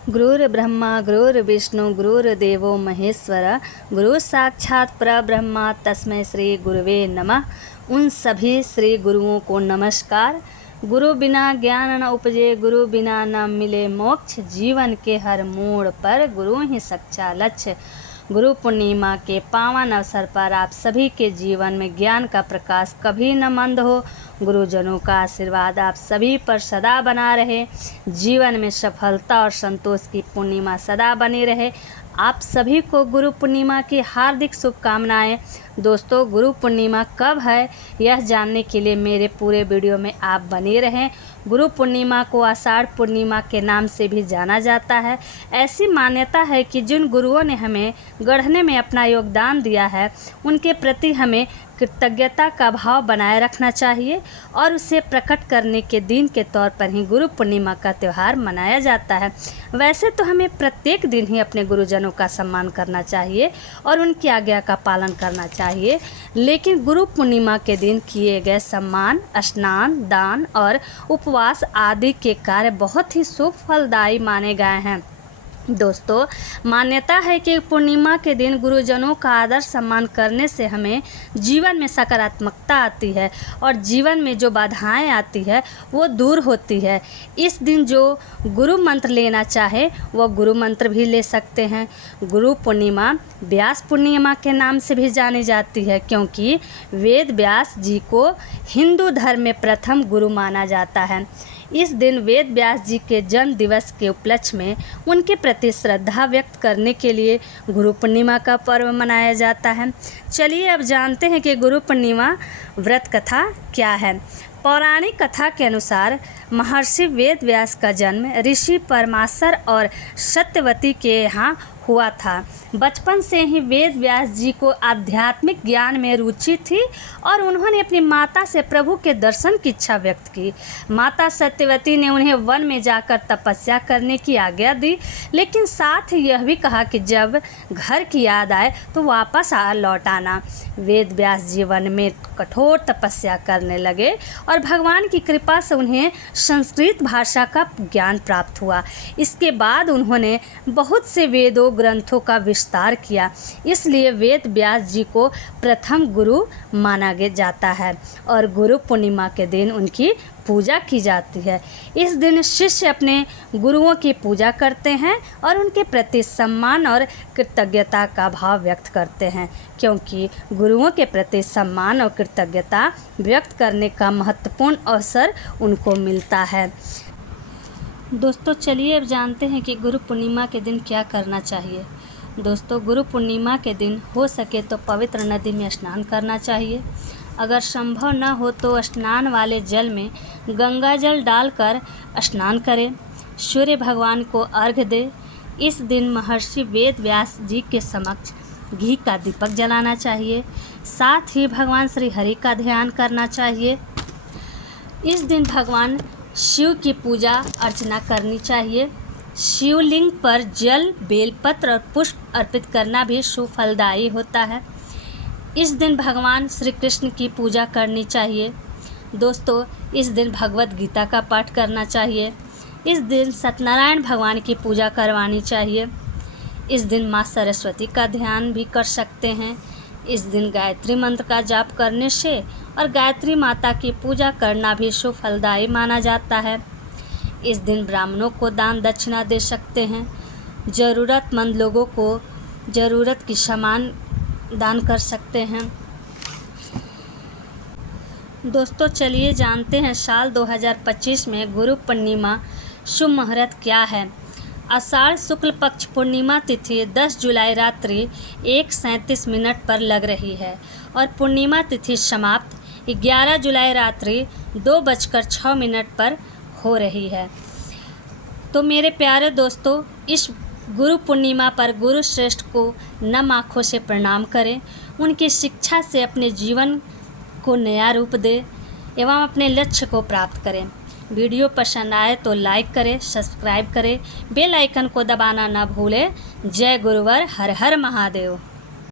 गुरुर्ब्रह्मा गुरुर्विष्णु गुरुर्देवो महेश्वर गुरु साक्षात परब्रह्मा तस्मै श्री गुरुवे नमः। उन सभी श्री गुरुओं को नमस्कार। गुरु बिना ज्ञान न उपजे, गुरु बिना न मिले मोक्ष। जीवन के हर मोड़ पर गुरु ही सच्चा लक्ष्य। गुरु पूर्णिमा के पावन अवसर पर आप सभी के जीवन में ज्ञान का प्रकाश कभी न मंद हो। गुरुजनों का आशीर्वाद आप सभी पर सदा बना रहे। जीवन में सफलता और संतोष की पूर्णिमा सदा बनी रहे। आप सभी को गुरु पूर्णिमा की हार्दिक शुभकामनाएं। दोस्तों, गुरु पूर्णिमा कब है यह जानने के लिए मेरे पूरे वीडियो में आप बने रहें। गुरु पूर्णिमा को आषाढ़ पूर्णिमा के नाम से भी जाना जाता है। ऐसी मान्यता है कि जिन गुरुओं ने हमें गढ़ने में अपना योगदान दिया है, उनके प्रति हमें कृतज्ञता का भाव बनाए रखना चाहिए और उसे प्रकट करने के दिन के तौर पर ही गुरु पूर्णिमा का त्यौहार मनाया जाता है। वैसे तो हमें प्रत्येक दिन ही अपने गुरुजनों का सम्मान करना चाहिए और उनकी आज्ञा का पालन करना चाहिए, लेकिन गुरु पूर्णिमा के दिन किए गए सम्मान, स्नान, दान और उपवास आदि के कार्य बहुत ही शुभ फलदायी माने गए हैं। दोस्तों, मान्यता है कि पूर्णिमा के दिन गुरुजनों का आदर सम्मान करने से हमें जीवन में सकारात्मकता आती है और जीवन में जो बाधाएं आती है वो दूर होती है। इस दिन जो गुरु मंत्र लेना चाहे वो गुरु मंत्र भी ले सकते हैं। गुरु पूर्णिमा व्यास पूर्णिमा के नाम से भी जानी जाती है, क्योंकि वेद व्यास जी को हिंदू धर्म में प्रथम गुरु माना जाता है। इस दिन वेद व्यास जी के जन्म दिवस के उपलक्ष्य में उनके प्रति श्रद्धा व्यक्त करने के लिए गुरु पूर्णिमा का पर्व मनाया जाता है। चलिए अब जानते हैं कि गुरु पूर्णिमा व्रत कथा क्या है। पौराणिक कथा के अनुसार महर्षि वेद व्यास का जन्म ऋषि परमाशर और सत्यवती के यहाँ हुआ था। बचपन से ही वेद व्यास जी को आध्यात्मिक ज्ञान में रुचि थी और उन्होंने अपनी माता से प्रभु के दर्शन की इच्छा व्यक्त की। माता सत्यवती ने उन्हें वन में जाकर तपस्या करने की आज्ञा दी, लेकिन साथ ही यह भी कहा कि जब घर की याद आए तो वापस लौट आना। वेद व्यास जी वन में कठोर तपस्या करने लगे और भगवान की कृपा से उन्हें संस्कृत भाषा का ज्ञान प्राप्त हुआ। इसके बाद उन्होंने बहुत से वेदों ग्रंथों का विस्तार किया, इसलिए वेद व्यास जी को प्रथम गुरु माना जाता है और गुरु पूर्णिमा के दिन उनकी पूजा की जाती है। इस दिन शिष्य अपने गुरुओं की पूजा करते हैं और उनके प्रति सम्मान और कृतज्ञता का भाव व्यक्त करते हैं, क्योंकि गुरुओं के प्रति सम्मान और कृतज्ञता व्यक्त करने का महत्वपूर्ण अवसर उनको मिलता है। दोस्तों, चलिए अब जानते हैं कि गुरु पूर्णिमा के दिन क्या करना चाहिए। दोस्तों, गुरु पूर्णिमा के दिन हो सके तो पवित्र नदी में स्नान करना चाहिए। अगर संभव न हो तो स्नान वाले जल में गंगा जल डालकर स्नान करें। सूर्य भगवान को अर्घ्य दें। इस दिन महर्षि वेद व्यास जी के समक्ष घी का दीपक जलाना चाहिए। साथ ही भगवान श्री हरि का ध्यान करना चाहिए। इस दिन भगवान शिव की पूजा अर्चना करनी चाहिए। शिवलिंग पर जल, बेलपत्र और पुष्प अर्पित करना भी शुभ फलदायी होता है। इस दिन भगवान श्री कृष्ण की पूजा करनी चाहिए। दोस्तों, इस दिन भगवत गीता का पाठ करना चाहिए। इस दिन सत्यनारायण भगवान की पूजा करवानी चाहिए। इस दिन माँ सरस्वती का ध्यान भी कर सकते हैं। इस दिन गायत्री मंत्र का जाप करने से और गायत्री माता की पूजा करना भी शुभ फलदायी माना जाता है। इस दिन ब्राह्मणों को दान दक्षिणा दे सकते हैं। ज़रूरतमंद लोगों को ज़रूरत की सामान दान कर सकते हैं। दोस्तों, चलिए जानते हैं साल 2025 में गुरु पूर्णिमा शुभ मुहूर्त क्या है। आषाढ़ शुक्ल पक्ष पूर्णिमा तिथि 10 जुलाई रात्रि 1:37 पर लग रही है और पूर्णिमा तिथि समाप्त 11 जुलाई रात्रि 2:06 पर हो रही है। तो मेरे प्यारे दोस्तों, इस गुरु पूर्णिमा पर गुरु श्रेष्ठ को नम आँखों से प्रणाम करें। उनकी शिक्षा से अपने जीवन को नया रूप दें एवं अपने लक्ष्य को प्राप्त करें। वीडियो पसंद आए तो लाइक करें, सब्सक्राइब करें, बेल आइकन को दबाना ना भूलें। जय गुरुवर, हर हर महादेव।